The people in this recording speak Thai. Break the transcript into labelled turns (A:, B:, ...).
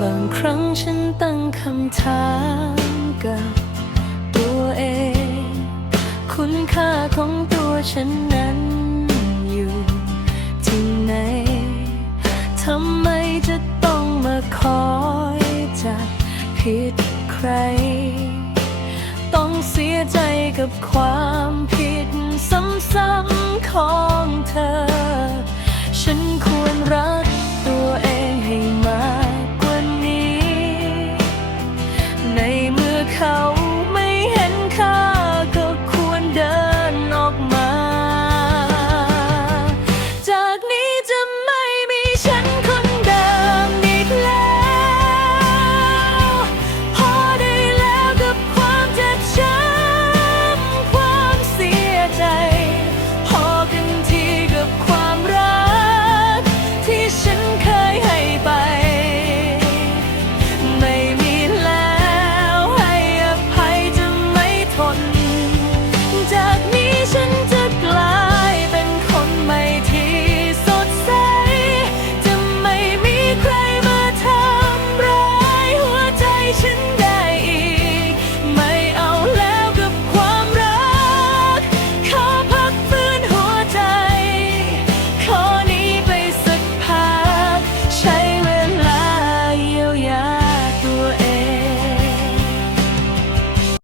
A: บางครั้งฉันตั้งคำถามกับตัวเอง คุณค่าของตัวฉันนั้นอยู่ที่ไหนทำไมจะต้องมาคอยจากผิดใคร ต้องเสียใจกับความผิดซ้ำๆของเธอ ฉันควร